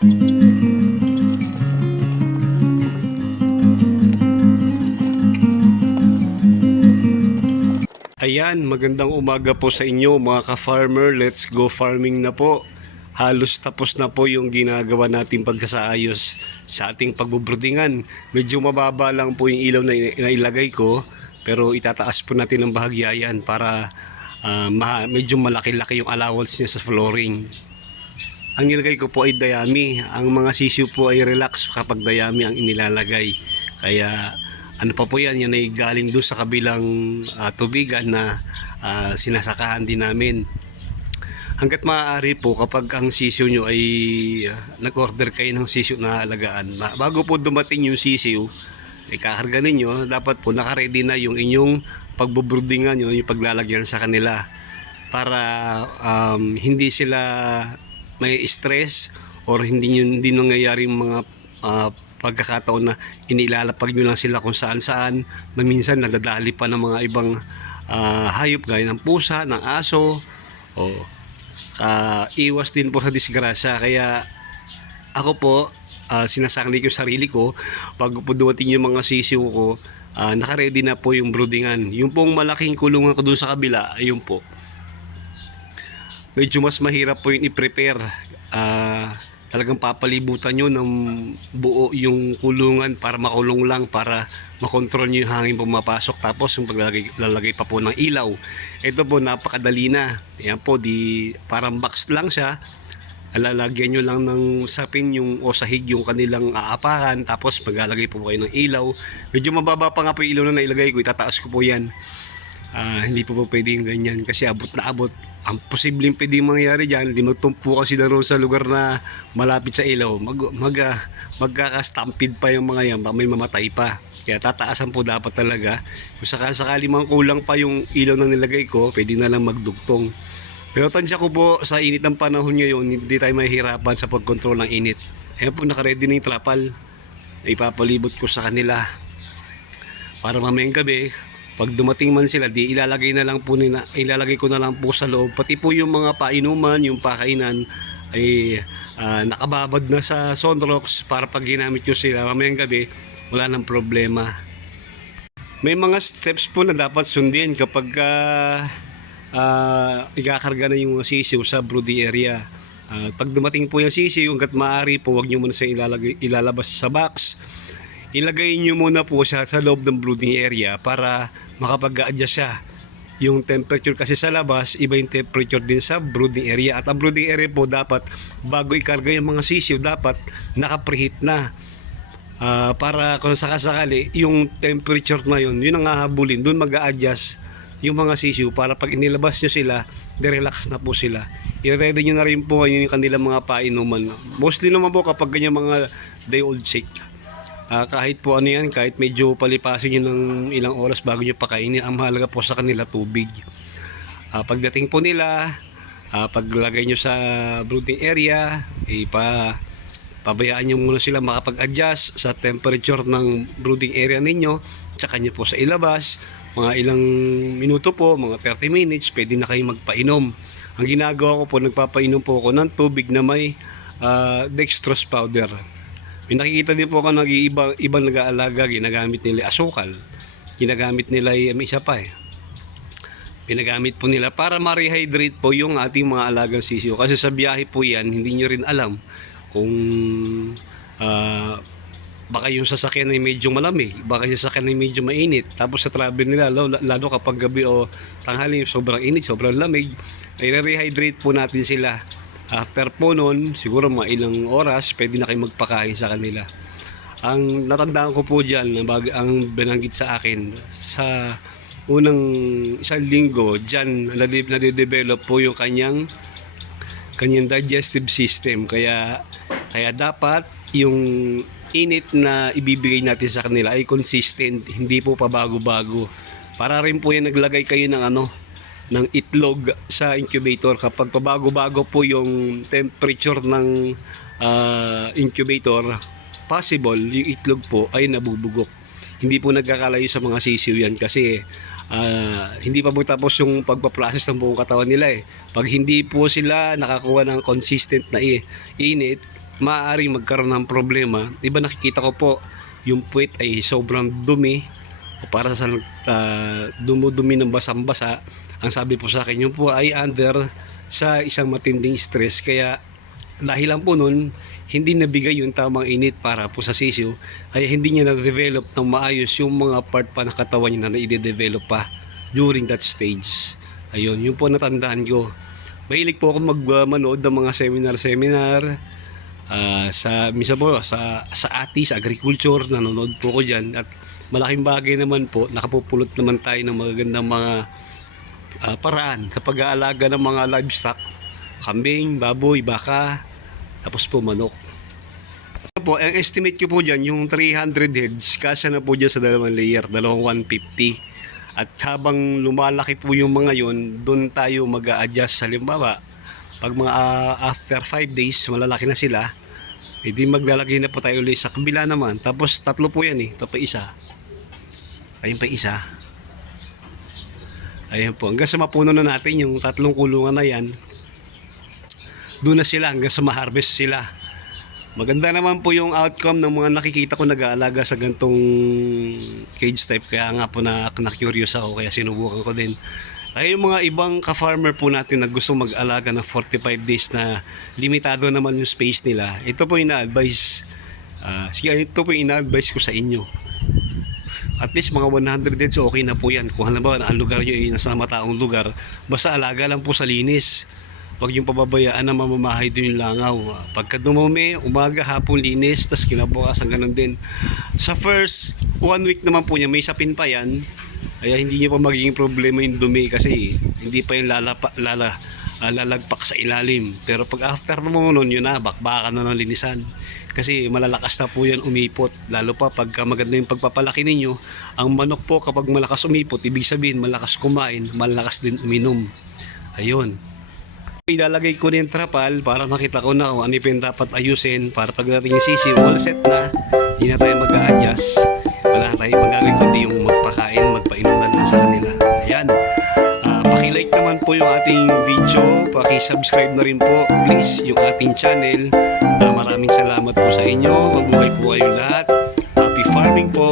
Ayan, magandang umaga po sa inyo mga ka-farmer. Let's go farming na po. Halos tapos na po yung ginagawa nating pagsasaayos sa ating pagbubrodingan. Medyo mababa lang po yung ilaw na nailagay ko, pero itataas po natin ng bahagya yan para medyo malaki-laki yung allowance niya sa flooring. Ang nilagay ko po ay dayami. Ang mga sisiw po ay relax kapag dayami ang inilalagay. Kaya ano pa po yan ay galing doon sa kabilang tubigan na sinasakahan din namin. Hanggat maaari po kapag ang sisiw nyo ay nag-order kayo ng sisiw na alagaan, bago po dumating yung sisiw, kakarga ninyo, dapat po nakaredy na yung inyong pagbubroodingan nyo, yung paglalagyan sa kanila para hindi sila may stress or hindi nangyayari mga pagkakataon na inilalapag nyo lang sila kung saan-saan, na minsan nadadali pa ng mga ibang hayop gaya ng pusa, ng aso, o iwas din po sa disgrasya. Kaya ako po, sinasakli ko sarili ko, bago po dumating yung mga sisiw ko, nakaredy na po yung broodingan. Yung pong malaking kulungan ko doon sa kabila, ayun po, medyo mas mahirap po yung i-prepare. Talagang papalibutan nyo ng buo yung kulungan para makulong lang, para makontrol nyo yung hangin pumapasok, tapos yung paglalagay pa po ng ilaw. Ito po napakadali na. Yan po, parang box lang siya. Lalagyan nyo lang ng sapin yung o sahig yung kanilang aapakan, tapos maglalagay po kayo ng ilaw. Medyo mababa pa nga po yung ilaw na nailagay ko, itataas ko po yan. Hindi po pwede yung ganyan kasi abot na abot. Ang posibleng pwede mangyari dyan, di magtumpo kasi na ron sa lugar na malapit sa ilaw, magkaka-stampede pa yung mga yan, may mamatay pa. Kaya tataasan po dapat talaga. Kung sakali mang kulang pa yung ilaw na nilagay ko, pwede na lang magdugtong. Pero tansya ko po, sa init ng panahon ngayon, hindi tayo mahihirapan sa pagkontrol ng init. Kaya po nakaredy na yung trapal, ipapalibot ko sa kanila para mamayang gabi, pag dumating man sila, ilalagay ko na lang po sa loob. Pati po yung mga painuman, yung pakainan ay nakababad na sa sunrocks para pag ginamit ko sila mamayang gabi, wala nang problema. May mga steps po na dapat sundin kapag ikakarga na yung sisiw sa brooding area. Pag dumating po yung sisiw, hanggat maaari po, huwag nyo muna siya ilalabas sa box. Ilagay nyo muna po siya sa loob ng brooding area para makapag-adjust siya. Yung temperature kasi sa labas, iba yung temperature din sa brooding area. At ang brooding area po dapat, bago ikarga yung mga sisiw, dapat naka-preheat na. Para kung sakasakali, yung temperature na yun ang hahabulin. Doon mag-a-adjust yung mga sisiw para pag inilabas nyo sila, relax na po sila. I-ready nyo na rin po yung kanilang mga painuman. Mostly naman po kapag ganyan mga day-old chick. Kahit po ano yan, kahit medyo palipasin nyo ng ilang oras bago nyo pakainin, ang mahalaga po sa kanila tubig. Pagdating po nila, paglagay nyo sa brooding area, pabayaan nyo muna sila makapag-adjust sa temperature ng brooding area ninyo, tsaka nyo po sa ilabas, mga ilang minuto po, mga 30 minutes, pwede na kayo magpainom. Ang ginagawa ko po, nagpapainom po ako ng tubig na may dextrose powder. May nakikita din po ako ibang nag-aalaga, ginagamit nila asukal. Ginagamit nila may isa pa Pinagamit po nila para ma-rehydrate po yung ating mga alagang sisiw. Kasi sa biyahe po yan, hindi nyo rin alam kung baka yung sasakyan ay medyo malamig, baka yung sasakyan ay medyo mainit. Tapos sa travel nila, lalo kapag gabi o tanghali, sobrang init, sobrang lamig, ay rehydrate po natin sila. After po nun, siguro mga ilang oras, pwede na kayo magpakain sa kanila. Ang natandaan ko po dyan, ang binanggit sa akin, sa unang isang linggo, dyan nade-develop po yung kanyang digestive system. Kaya dapat yung init na ibibigay natin sa kanila ay consistent, hindi po pabago-bago. Para rin po yan naglagay kayo ng itlog sa incubator. Kapag pabago-bago po yung temperature ng incubator, possible yung itlog po ay nabubugok. Hindi po nagkakalayo sa mga sisiw yan kasi hindi pa po tapos yung pagpa-process ng buong katawan nila Pag hindi po sila nakakuha ng consistent na init, maaaring magkaroon ng problema. Iba nakikita ko po, yung puwet ay sobrang dumi o para sa dumudumi ng basang-basa. Ang sabi po sa akin, yun po ay under sa isang matinding stress. Kaya dahil lang po nun, hindi nabigay yung tamang init para po sa sisiw. Kaya hindi niya na-develop ng maayos yung mga part pa ng katawan niya na i-develop pa during that stage. Ayun, yun po natandaan ko. Mahilig po ako magmanood ng mga seminar sa misa po sa ATI, sa agriculture, nanonood po ko diyan at malaking bagay naman po, nakapupulot naman tayo ng magagandang mga paraan kapag aalaga ng mga livestock, kambing, baboy, baka, tapos po manok. Po, ang estimate ko po diyan yung 300 heads, kasya na po diyan sa dalawang layer, dalawang 150. At habang lumalaki po yung mga yon, doon tayo mag-a-adjust. Halimbawa, pag mga after 5 days, malalaki na sila, edi maglalagay na po tayo ulit sa kabila naman. Tapos tatlo po yan ito pa isa. Ayun pa isa. Ayun po, hanggang sa mapuno na natin yung tatlong kulungan na yan, doon na sila hanggang sa ma-harvest sila. Maganda naman po yung outcome ng mga nakikita ko nag-aalaga sa gantong cage type. Kaya nga po na-curious ako, kaya sinubukan ko din. Kaya yung mga ibang ka-farmer po natin na gusto mag-alaga ng 45 days na limitado naman yung space nila, ito po yung ina-advise. Ito po yung ina-advise ko sa inyo. At least mga 100 days okay na po yan. Kung halimbawa ang lugar nyo ay nasa mataong lugar, basta alaga lang po sa linis. Huwag yung pababayaan na mamamahay din yung langaw. Pagka dumumi, umaga, hapon, linis, tas kinabukasan ganun din. Sa first 1 week naman po niya, may sapin pa yan. Kaya hindi niyo pa magiging problema yung dumi kasi hindi pa yung lalagpak sa ilalim. Pero pag after mo nun, yun na, bakbakan na ng linisan. Kasi malalakas na po yan umipot. Lalo pa pagka maganda yung pagpapalaki ninyo, ang manok po kapag malakas umipot, ibig sabihin malakas kumain, malakas din uminom. Ayun. Ilalagay ko din trapal para makita ko na kung ano yung dapat ayusin para pagdating yung sisi, all set na, hindi na tayo mag-a-adjust. Wala na tayo magagawin kundi yung magpakain, magpainom na lang sa kanila. Ayan. Pakilike naman po yung ating video, pakisubscribe na rin po please yung ating channel. Maraming salamat po sa inyo, mabuhay po kayo lahat. Happy farming po.